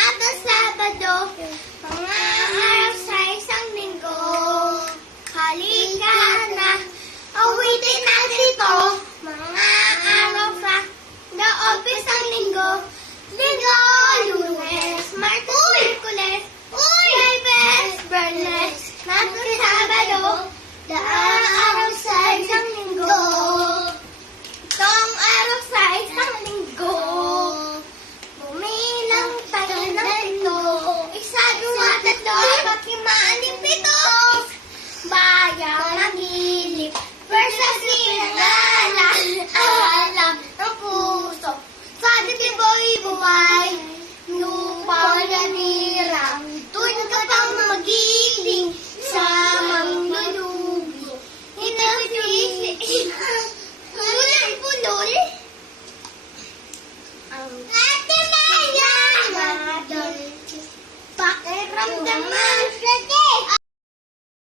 Sabado, Sabado, mga araw sa isang linggo. Halika na, awitin natin ito. Mga araw sa loob isang linggo. Linggo, Lunes, Martes, Miyerkules, Huwebes, Biyernes, Sabado, Sabado, daang araw sa isang linggo. Ito ang araw sa isang linggo. Bumilang tayo ng pito. Isa, dua, tatlo, apat, lima, anim, pito. Bayang nagilip, versa sinangalan, alam ng puso. Sa ditiboy buhay, lupang nanirang, tuwing ka pang magiling, sa manglulubi. Hinapisi, ulan punol. Ang ate mayan, pakiramdaman,